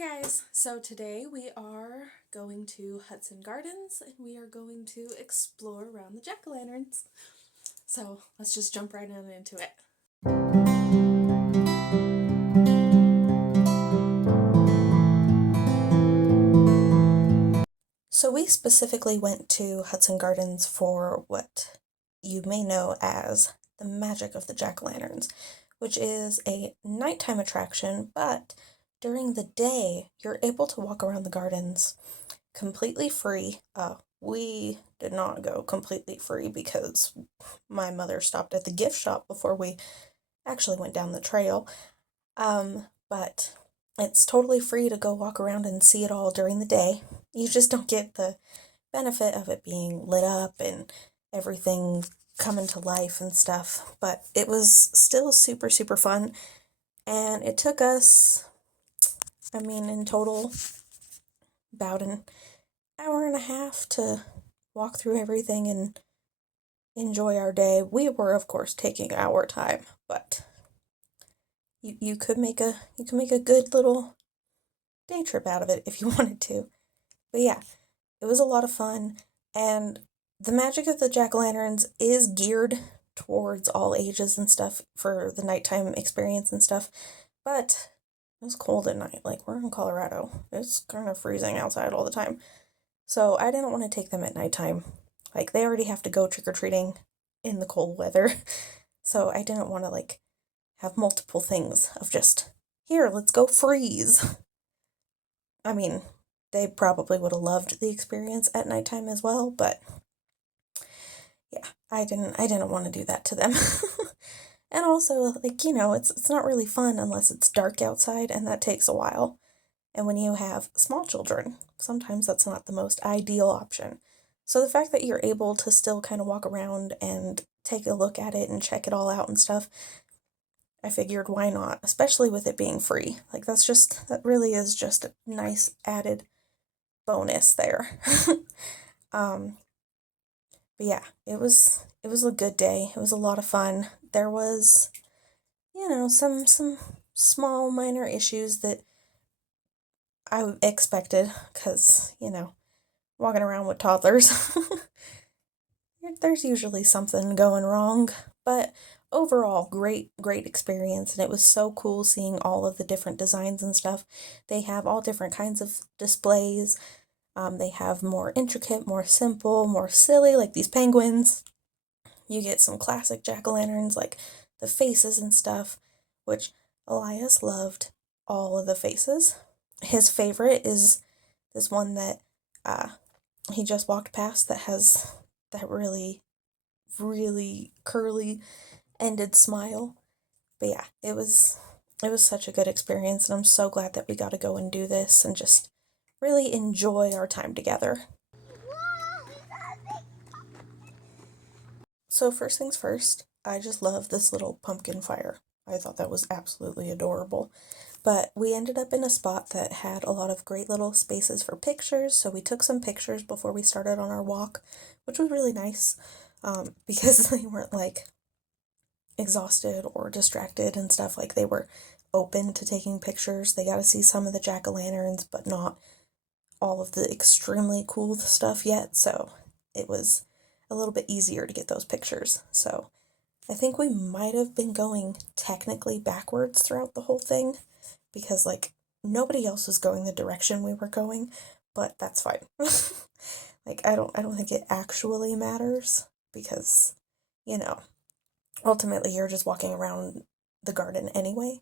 Guys, so today we are going to Hudson Gardens and we are going to explore around the jack-o'-lanterns. So let's just jump right on into it. So we specifically went to Hudson Gardens for what you may know as the Magic of the Jack-o'-lanterns, which is a nighttime attraction, but during the day you're able to walk around the gardens completely free. We did not go completely free because my mother stopped at the gift shop before we actually went down the trail. But it's totally free to go walk around and see it all during the day. You just don't get the benefit of it being lit up and everything coming to life and stuff. But it was still super, super fun. And it took us, in total, about an hour and a half to walk through everything and enjoy our day. We were, of course, taking our time, but you could make a good little day trip out of it if you wanted to. But yeah, it was a lot of fun, and the Magic of the Jack-o'-lanterns is geared towards all ages and stuff for the nighttime experience and stuff. But it was cold at night. Like, we're in Colorado. It's kind of freezing outside all the time. So I didn't want to take them at nighttime. Like, they already have to go trick-or-treating in the cold weather. So I didn't want to, have multiple things of just, here, let's go freeze. I mean, they probably would have loved the experience at nighttime as well, but yeah, I didn't want to do that to them. And also, it's not really fun unless it's dark outside, and that takes a while. And when you have small children, sometimes that's not the most ideal option. So the fact that you're able to still kind of walk around and take a look at it and check it all out and stuff, I figured why not, especially with it being free. Like, that really is just a nice added bonus there. um but yeah, it was a good day. It was a lot of fun. There was, some small minor issues that I expected cuz, walking around with toddlers. There's usually something going wrong, but overall, great experience, and it was so cool seeing all of the different designs and stuff. They have all different kinds of displays. They have more intricate, more simple, more silly, like these penguins. You get some classic jack-o'-lanterns, like the faces and stuff, which Elias loved all of the faces. His favorite is this one that uh, he just walked past that has that really, really curly ended smile. But yeah, it was such a good experience, and I'm so glad that we got to go and do this and just really enjoy our time together. So first things first, I just love this little pumpkin fire. I thought that was absolutely adorable. But we ended up in a spot that had a lot of great little spaces for pictures, so we took some pictures before we started on our walk, which was really nice, because they weren't exhausted or distracted and stuff. Like, they were open to taking pictures. They got to see some of the jack-o'-lanterns, but not all of the extremely cool stuff yet, so it was a little bit easier to get those pictures. So I think we might have been going technically backwards throughout the whole thing because, nobody else was going the direction we were going, but that's fine. I don't think it actually matters because, you know, ultimately you're just walking around the garden anyway.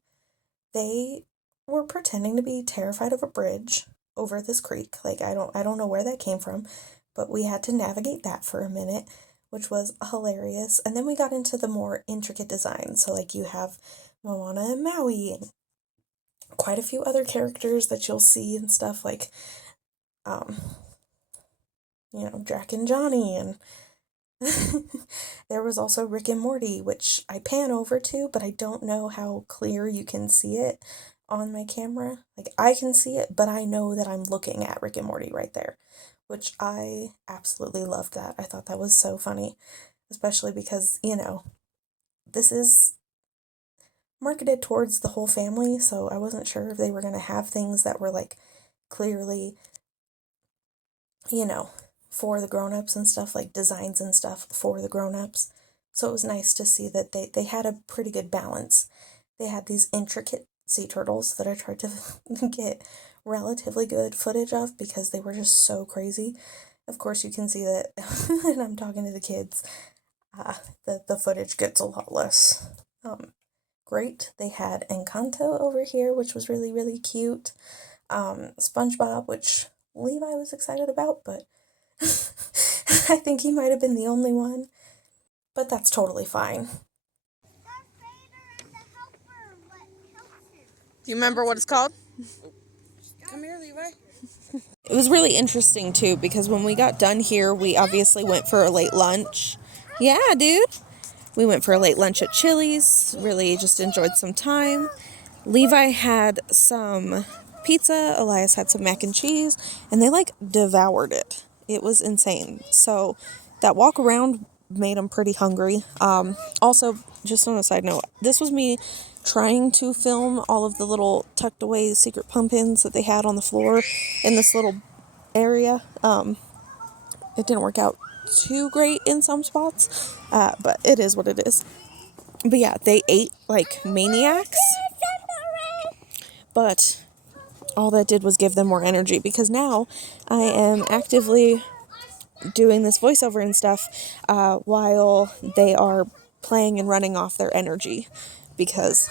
They were pretending to be terrified of a bridge over this creek. Like, I don't know where that came from, but we had to navigate that for a minute, which was hilarious. And then we got into the more intricate designs. So, you have Moana and Maui and quite a few other characters that you'll see and stuff, um Jack and Johnny, and there was also Rick and Morty, which I pan over to, but I don't know how clear you can see it on my camera. Like, I can see it, but I know that I'm looking at Rick and Morty right there, which I absolutely loved that. I thought that was so funny, especially because, this is marketed towards the whole family, so I wasn't sure if they were going to have things that were like clearly, you know, for the grown-ups and stuff, like designs and stuff for the grown-ups. So it was nice to see that they had a pretty good balance. They had these intricate sea turtles that I tried to get relatively good footage of because they were just so crazy. Of course, you can see that when I'm talking to the kids, the footage gets a lot less great. They had Encanto over here, which was really, really cute. SpongeBob, which Levi was excited about, but I think he might have been the only one. But that's totally fine. Do you remember what it's called? Come here, Levi. It was really interesting, too, because when we got done here, we obviously went for a late lunch. Yeah, dude. We went for a late lunch at Chili's. Really just enjoyed some time. Levi had some pizza. Elias had some mac and cheese. And they, like, devoured it. It was insane. So that walk around made them pretty hungry. Also, just on a side note, this was me trying to film all of the little tucked away secret pumpkins that they had on the floor in this little area. It didn't work out too great in some spots, but it is what it is. But yeah, they ate like maniacs, but all that did was give them more energy, because now I am actively doing this voiceover and stuff while they are playing and running off their energy, because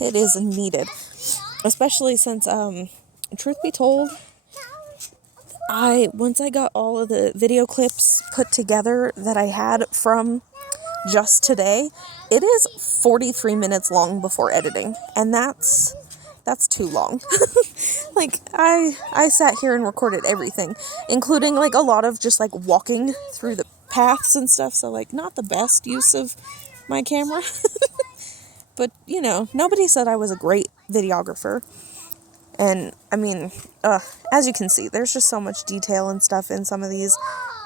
it is needed, especially since truth be told, once I got all of the video clips put together that I had from just today, it is 43 minutes long before editing, and that's too long. Like, I sat here and recorded everything, including like a lot of just like walking through the paths and stuff, so like not the best use of my camera. But nobody said I was a great videographer. And I mean, as you can see, there's just so much detail and stuff in some of these.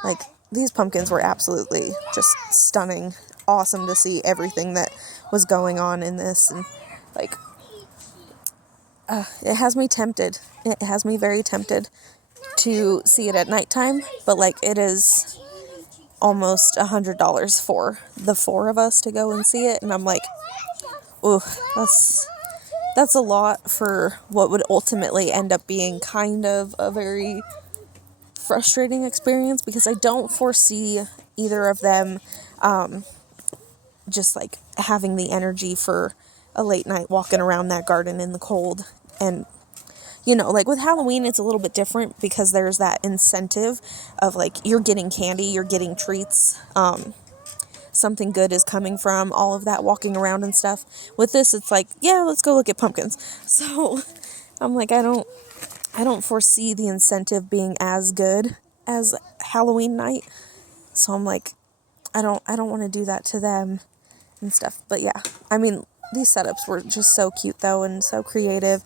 Like, these pumpkins were absolutely just stunning. Awesome to see everything that was going on in this. And, like, it has me tempted. It has me very tempted to see it at nighttime. But, like, it is almost $100 for the 4 of us to go and see it. And I'm like, ooh, that's a lot for what would ultimately end up being kind of a very frustrating experience, because I don't foresee either of them just like having the energy for a late night walking around that garden in the cold. And like with Halloween, it's a little bit different because there's that incentive of like, you're getting candy, you're getting treats, something good is coming from all of that walking around and stuff. With this, it's like, yeah, let's go look at pumpkins. So I'm like, I don't foresee the incentive being as good as Halloween night. So I'm like, I don't want to do that to them and stuff. But yeah, I mean, these setups were just so cute though, and so creative.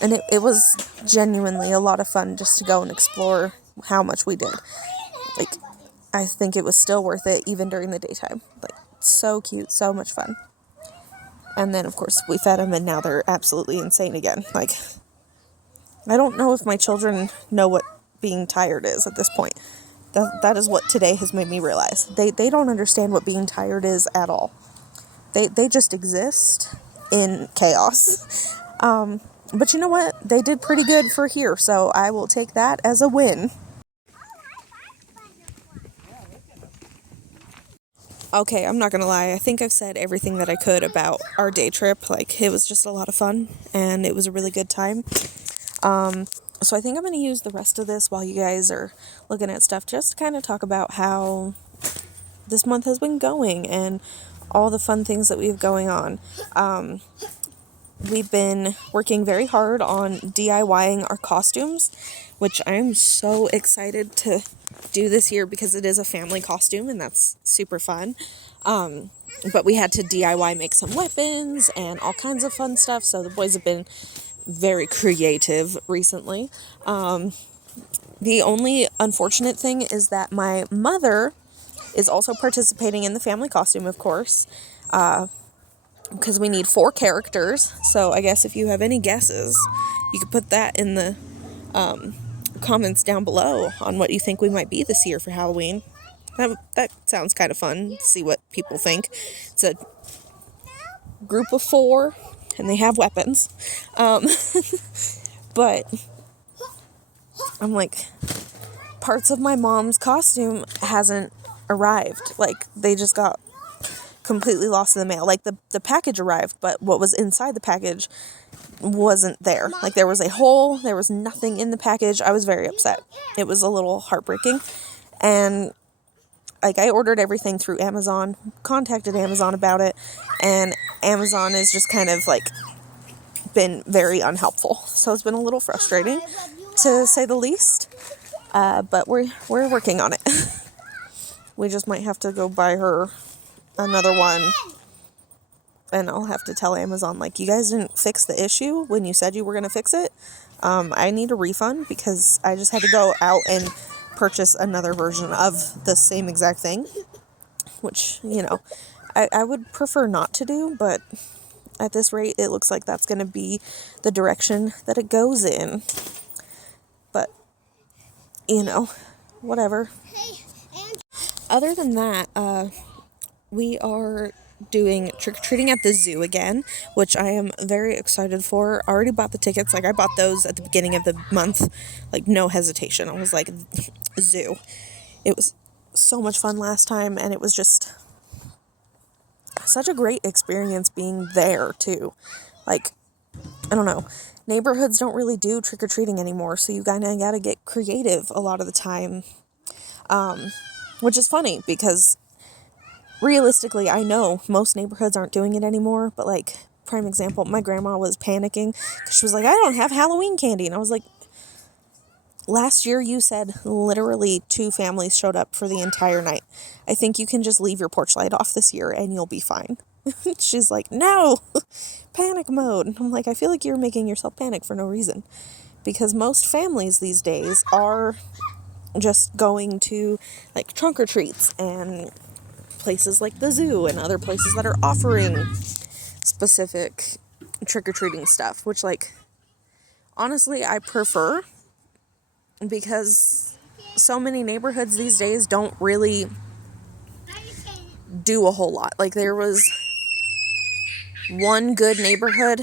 And it was genuinely a lot of fun just to go and explore how much we did. Like, I think it was still worth it even during the daytime. Like, so cute, so much fun. And then, of course, we fed them, and now they're absolutely insane again. Like, I don't know if my children know what being tired is at this point. That is what today has made me realize. They don't understand what being tired is at all. They just exist in chaos. But you know what? They did pretty good for here, so I will take that as a win. Okay, I'm not gonna lie. I think I've said everything that I could about our day trip. Like, it was just a lot of fun, and it was a really good time. So I think I'm gonna use the rest of this while you guys are looking at stuff, just to kind of talk about how this month has been going and all the fun things that we have going on. We've been working very hard on DIYing our costumes, which I am so excited to do this year because it is a family costume and that's super fun. But we had to DIY make some weapons and all kinds of fun stuff, so the boys have been very creative recently. The only unfortunate thing is that my mother is also participating in the family costume, of course. because we need 4 characters. So I guess if you have any guesses, you could put that in the comments down below on what you think we might be this year for Halloween. That sounds kind of fun to see what people think. It's a group of 4 and they have weapons. But I'm like, parts of my mom's costume hasn't arrived. Like, they just got completely lost in the mail. Like, the package arrived, but what was inside the package wasn't there. Like, there was a hole, there was nothing in the package. I was very upset. It was a little heartbreaking. And like, I ordered everything through Amazon, contacted Amazon about it, and Amazon is just kind of like been very unhelpful. So it's been a little frustrating, to say the least. But we're working on it. We just might have to go buy her another one, and I'll have to tell Amazon, like, you guys didn't fix the issue when you said you were going to fix it. I need a refund because I just had to go out and purchase another version of the same exact thing, which, you know, I would prefer not to do, but at this rate, it looks like that's going to be the direction that it goes in. But, you know, whatever. Other than that, we are doing trick-or-treating at the zoo again, which I am very excited for. I already bought the tickets. Like, I bought those at the beginning of the month, like, no hesitation. I was like, zoo. It was so much fun last time, and it was just such a great experience being there, too. Like, I don't know. Neighborhoods don't really do trick-or-treating anymore, so you kind of got to get creative a lot of the time, which is funny because realistically, I know most neighborhoods aren't doing it anymore, but, like, prime example, my grandma was panicking because she was like, I don't have Halloween candy. And I was like, last year you said literally 2 families showed up for the entire night. I think you can just leave your porch light off this year and you'll be fine. She's like, no, panic mode. And I'm like, I feel like you're making yourself panic for no reason, because most families these days are just going to, like, trunk or treats and places like the zoo and other places that are offering specific trick-or-treating stuff, which, like, honestly, I prefer, because so many neighborhoods these days don't really do a whole lot. Like, there was one good neighborhood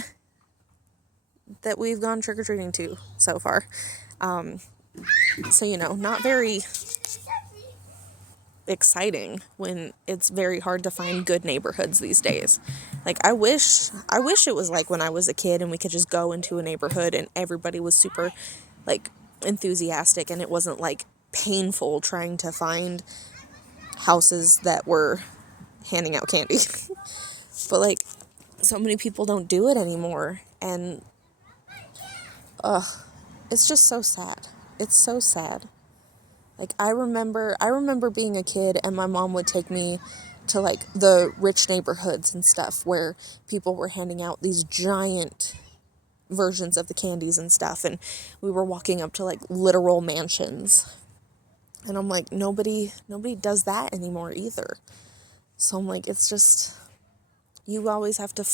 that we've gone trick-or-treating to so far. So, you know, not very exciting when it's very hard to find good neighborhoods these days. Like, I wish it was like when I was a kid and we could just go into a neighborhood and everybody was super, like, enthusiastic, and it wasn't, like, painful trying to find houses that were handing out candy. But, like, so many people don't do it anymore, and it's just so sad. It's so sad. Like, I remember being a kid and my mom would take me to, like, the rich neighborhoods and stuff where people were handing out these giant versions of the candies and stuff, and we were walking up to, like, literal mansions. And I'm like, nobody does that anymore either. So I'm like, it's just, you always have to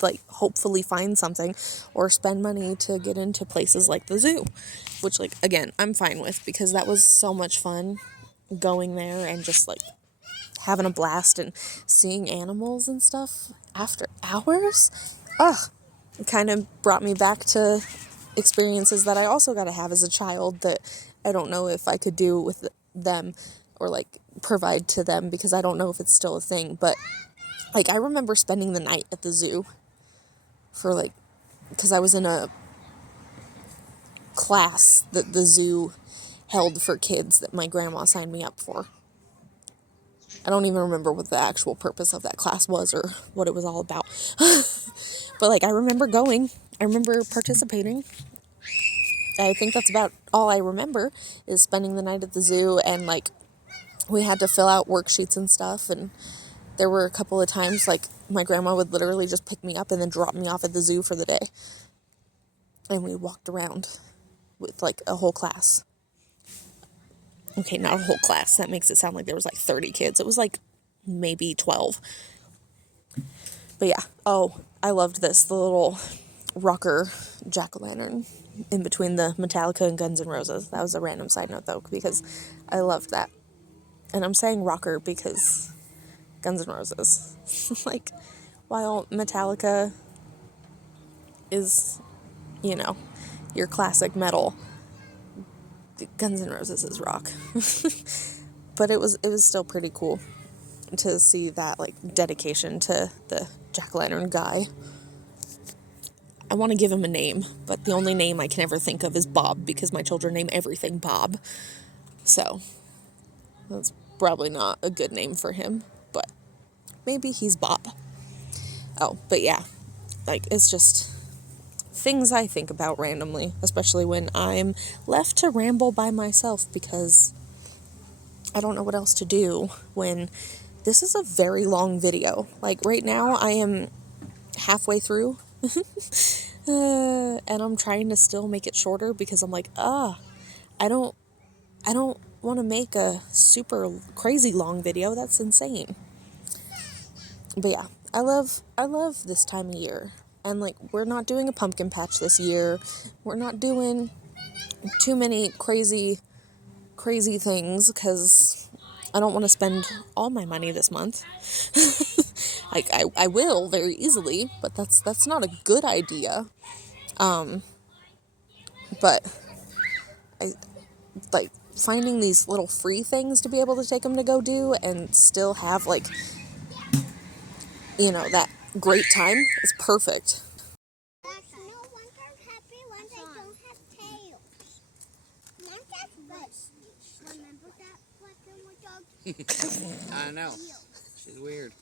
like, hopefully find something or spend money to get into places like the zoo, which, like, again, I'm fine with, because that was so much fun going there and just, like, having a blast and seeing animals and stuff after hours. It kind of brought me back to experiences that I also got to have as a child that I don't know if I could do with them or, like, provide to them, because I don't know if it's still a thing. But, like, I remember spending the night at the zoo for, like, because I was in a class that the zoo held for kids that my grandma signed me up for. I don't even remember what the actual purpose of that class was or what it was all about. But, like, I remember going. I remember participating. I think that's about all I remember, is spending the night at the zoo, and, like, we had to fill out worksheets and stuff, and there were a couple of times, like, my grandma would literally just pick me up and then drop me off at the zoo for the day. And we walked around with, like, a whole class. Okay, not a whole class. That makes it sound like there was, like, 30 kids. It was, like, maybe 12. But yeah, oh, I loved this, the little rocker jack-o'-lantern in between the Metallica and Guns N' Roses. That was a random side note though, because I loved that. And I'm saying rocker because Guns N' Roses. Like, while Metallica is, you know, your classic metal, Guns N' Roses is rock. But it was still pretty cool to see that, like, dedication to the jack-o'-lantern guy. I want to give him a name, but the only name I can ever think of is Bob, because my children name everything Bob. So, that's probably not a good name for him, but maybe he's Bob. Oh, but yeah, like, it's just things I think about randomly, especially when I'm left to ramble by myself because I don't know what else to do when this is a very long video. Like, right now I am halfway through and I'm trying to still make it shorter because I'm like, I don't want to make a super crazy long video. That's insane. But yeah, I love this time of year. And, like, we're not doing a pumpkin patch this year. We're not doing too many crazy things because I don't want to spend all my money this month. Like, I will very easily, but that's not a good idea. But I like finding these little free things to be able to take them to go do and still have, like, that great time is perfect. I know. She's weird.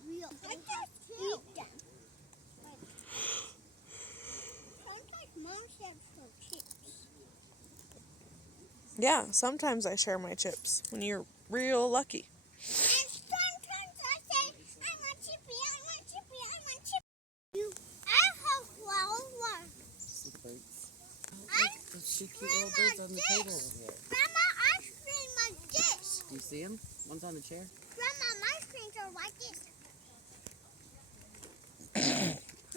Yeah, sometimes I share my chips when you're real lucky. And sometimes I say, I want chippy, I want chippy, I want chippy. I have flowers. Those two cute little birds on the table over there. Grandma, ice cream like this. Do you see them? One's on the chair. Grandma, my ice creams are like this.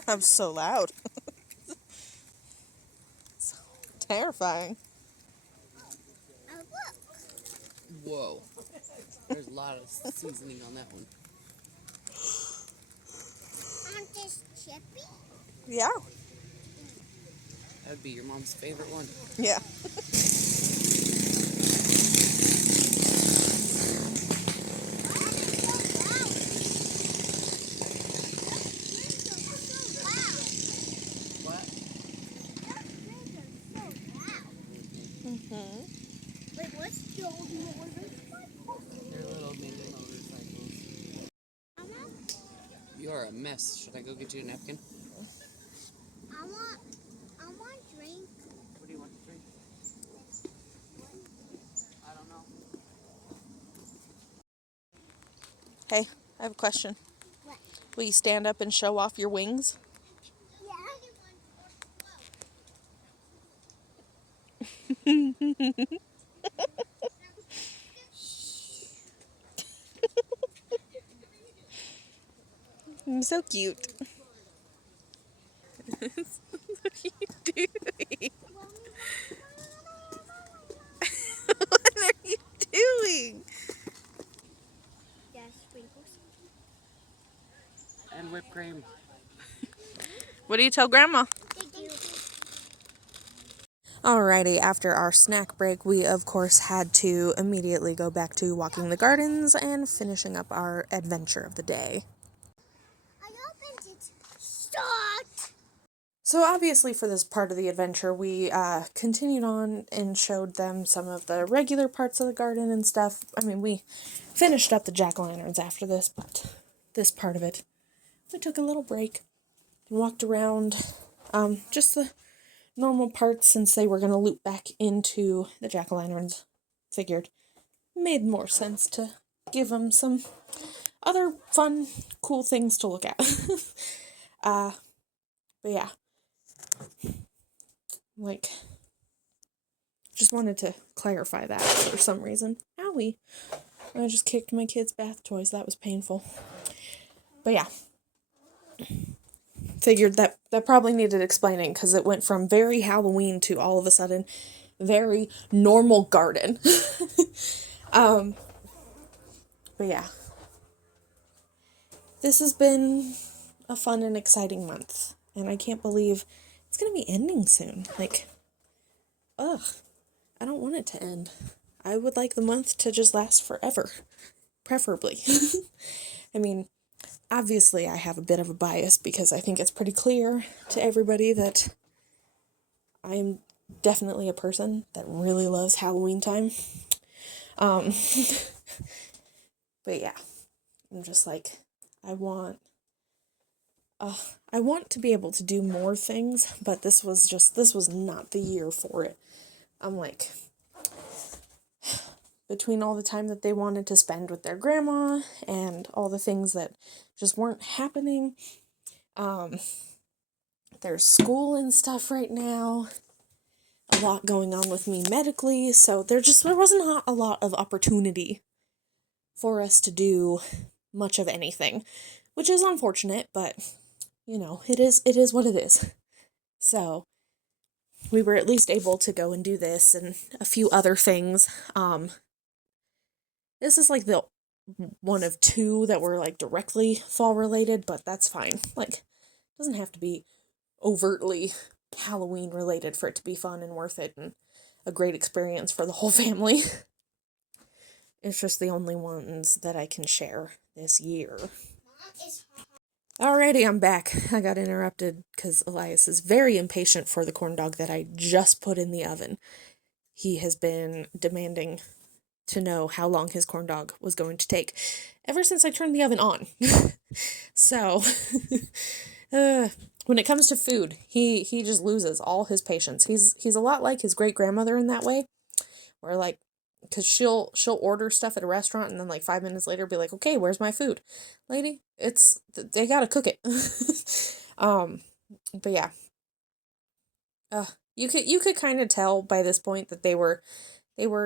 I'm so loud. So terrifying. Oh, look. Whoa. There's a lot of seasoning on that one. On this chippy? Yeah. That would be your mom's favorite one. Yeah. What? Wait, what's the old motorcycle? They're little mini motorcycles. Mama, You are a mess. Should I go get you a napkin? I want drink. What do you want to drink? I don't know. Hey, I have a question. What? Will you stand up and show off your wings? I'm so cute. What are you doing? What are you doing? Yes, sprinkles. And whipped cream. What do you tell Grandma? Thank you. Alrighty, after our snack break, we of course had to immediately go back to walking the gardens and finishing up our adventure of the day. I opened it. Start! So obviously for this part of the adventure, we continued on and showed them some of the regular parts of the garden and stuff. I mean, we finished up the jack-o'-lanterns after this, but this part of it, we took a little break and walked around just the normal parts since they were going to loop back into the jack-o'-lanterns. Figured made more sense to give them some other fun, cool things to look at. But yeah. Like, just wanted to clarify that for some reason. Owie. I just kicked my kid's bath toys. That was painful. But yeah. figured that probably needed explaining because it went from very Halloween to all of a sudden very normal garden. But yeah. This has been a fun and exciting month, and I can't believe it's gonna be ending soon. Like, ugh, I don't want it to end. I would like the month to just last forever, preferably. I mean, obviously I have a bit of a bias because I think it's pretty clear to everybody that I am definitely a person that really loves Halloween time. But yeah, I'm just like, I want to be able to do more things, but this was not the year for it. I'm like, between all the time that they wanted to spend with their grandma and all the things that just weren't happening, there's school and stuff right now, a lot going on with me medically, so there wasn't a lot of opportunity for us to do much of anything, which is unfortunate, but you know, it is what it is. So we were at least able to go and do this and a few other things. This is like the one of two that were like directly fall related, but that's fine. Like, it doesn't have to be overtly Halloween related for it to be fun and worth it and a great experience for the whole family. It's just the only ones that I can share this year. Alrighty, I'm back. I got interrupted because Elias is very impatient for the corn dog that I just put in the oven. He has been demanding to know how long his corn dog was going to take ever since I turned the oven on. So, when it comes to food, he just loses all his patience. He's a lot like his great grandmother in that way, where like, because she'll order stuff at a restaurant and then like 5 minutes later be like, okay, where's my food, lady? They gotta cook it. But yeah, you could kind of tell by this point that they were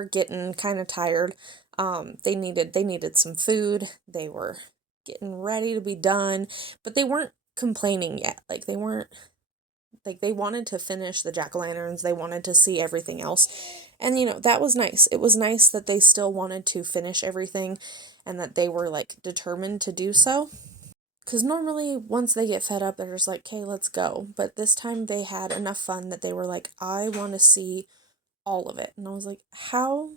getting kind of tired. They needed some food. They were getting ready to be done, but they weren't complaining yet. Like, they weren't, like, they wanted to finish the jack-o'-lanterns. They wanted to see everything else. And, you know, that was nice. It was nice that they still wanted to finish everything and that they were, like, determined to do so. Because normally, once they get fed up, they're just like, okay, let's go. But this time they had enough fun that they were like, I want to see all of it. And I was like, how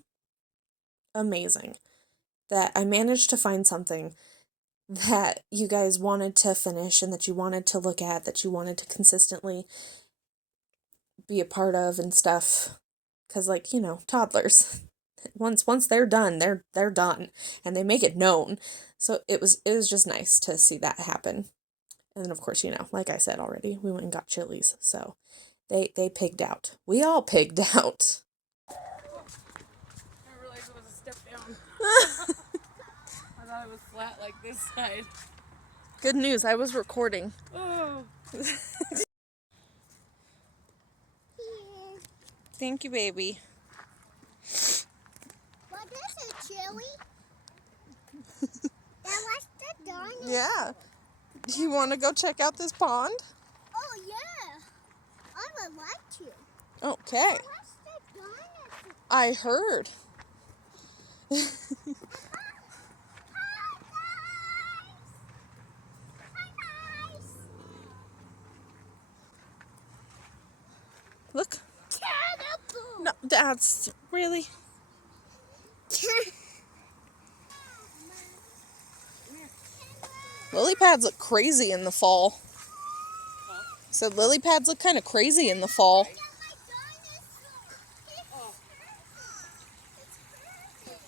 amazing that I managed to find something that you guys wanted to finish and that you wanted to look at, that you wanted to consistently be a part of and stuff. Because, like, you know, toddlers, once they're done, they're done, and they make it known. So it was just nice to see that happen. And then, of course, you know, like I said already, we went and got Chili's, so they pigged out. We all pigged out. I realized it was a step down. I thought it was flat like this side. Good news, I was recording. Oh. Thank you, baby. What is it, Chili? That was the donut. Yeah. Do you want to go check out this pond? Oh, yeah. I would like to. Okay. That was the donut. I heard. Hi, guys. Look. Terrible. No, that's really. Lily pads look crazy in the fall. So lily pads look kind of crazy in the fall.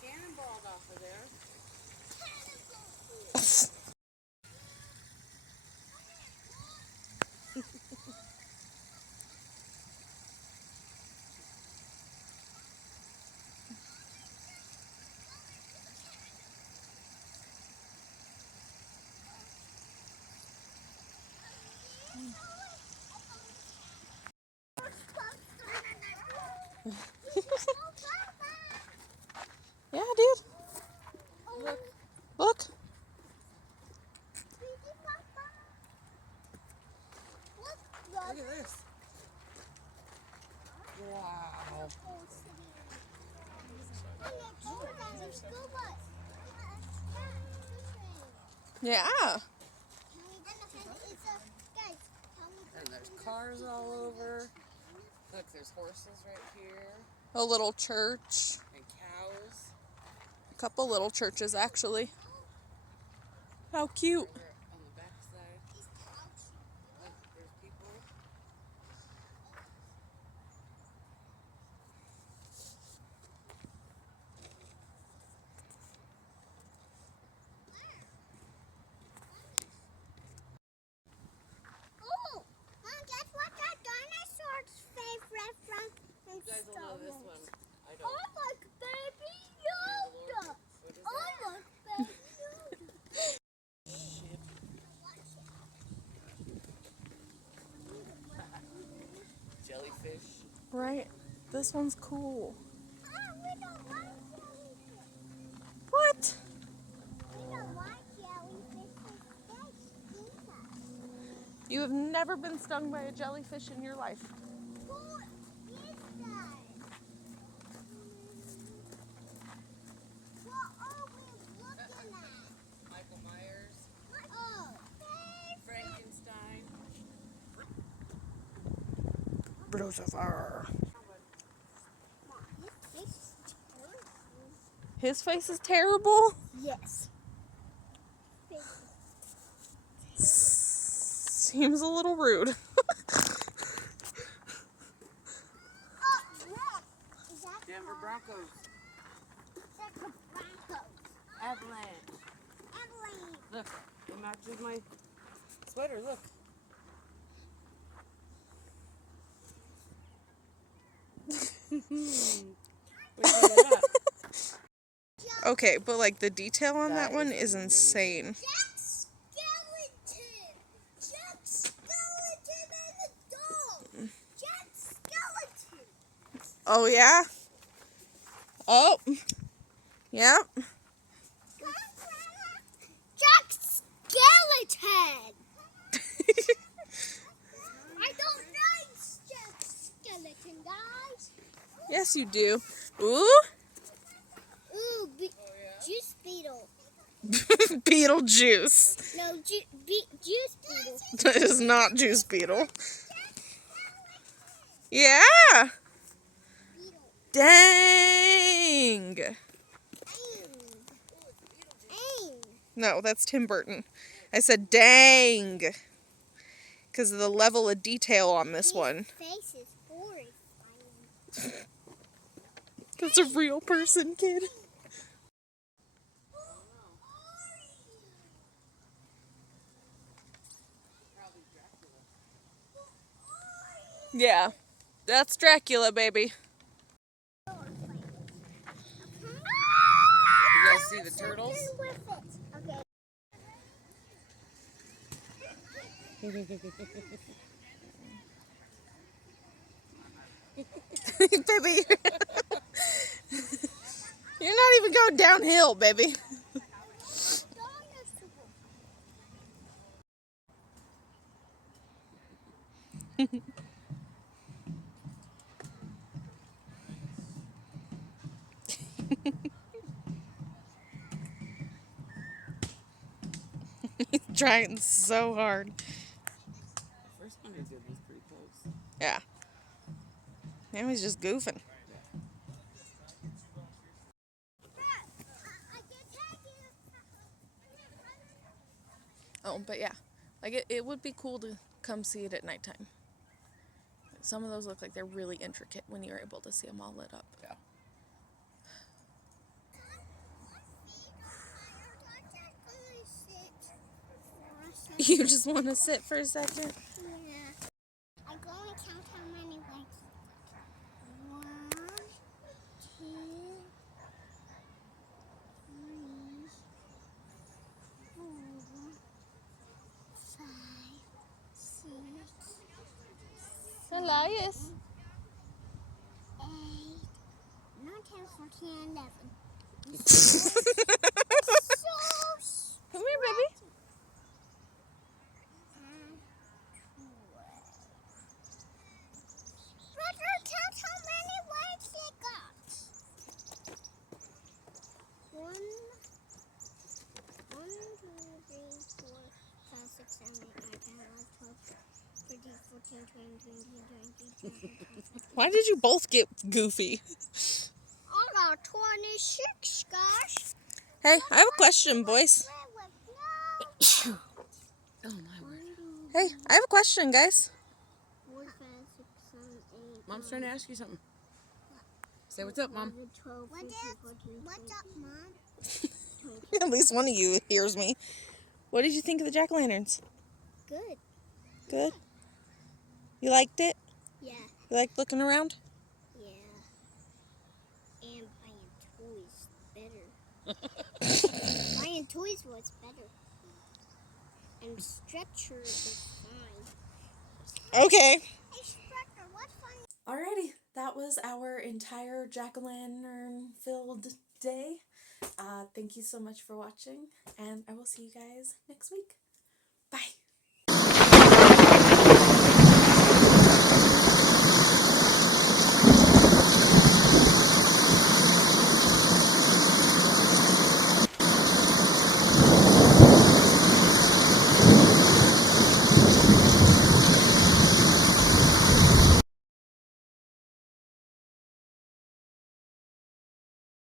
Cannonballed off of there. Yeah, dude. Look. Yeah. And there's cars all over. Look, there's horses right here. A little church. And cows. A couple little churches, actually. How cute. Over on the back side. Look, there's people. Oh, Mom, guess what that dinosaur's favorite from You guys will know this one. I I don't. like Baby Yoda. What is I like Baby Yoda. Jellyfish. Right. This one's cool. We don't like jellyfish. What? We don't like jellyfish. They stink us. You have never been stung by a jellyfish in your life. Who is that? What are we looking at? Michael Myers. Oh, Frankenstein. Lucifer. this is terrible. His face is terrible. Yes. Seems a little rude. Oh, look. Is that Denver Broncos. That's the Broncos. Avalanche. Avalanche. Look, it matches my sweater. Look. What do you think of that? Okay, but like the detail on that one is insane. Jack Skeleton. Jack Skeleton and the dog. Jack Skeleton. Oh yeah? Oh. Yep. Come, Grandma. Jack Skeleton. I don't like Jack Skeleton, guys. Yes, you do. Ooh. Ooh, juice beetle. Beetlejuice. No, juice beetle. That is not Juice Beetle. Yeah. Beetle. Dang. Aim. No, that's Tim Burton. I said dang. Because of the level of detail on this one. Face is horrifying. That's a real person, kid. Yeah. That's Dracula, baby. You guys see the turtles? Baby. You're not even going downhill, baby. He's trying so hard. The first one I did was pretty close. Yeah. Now he's just goofing. Oh, but yeah. Like, it would be cool to come see it at nighttime. Some of those look like they're really intricate when you're able to see them all lit up. Yeah. You just want to sit for a second? Yeah. I'm going to count how many legs. 1, 2, 3, 4, 5, 6, Elias. 8, 9, 10, 14, 11. Come here, baby. Brother, count how many legs Why did you both get goofy? I got 26, gosh. Hey, I have a question, boys. Oh my word. Hey, I have a question, guys. 4, 5, 6, 7, 8. Mom's trying to ask you something. Say what's up, Mom. 12, 13, 14, what's up, Mom? At least one of you hears me. What did you think of the jack-o'-lanterns? Good. Good? You liked it? Yeah. You liked looking around? Yeah. And buying toys better. Buying toys was better. And stretcher is fine. Okay. Hey, stretcher, what's fine? Alrighty, that was our entire jack-o'-lantern filled day. Thank you so much for watching, and I will see you guys next week.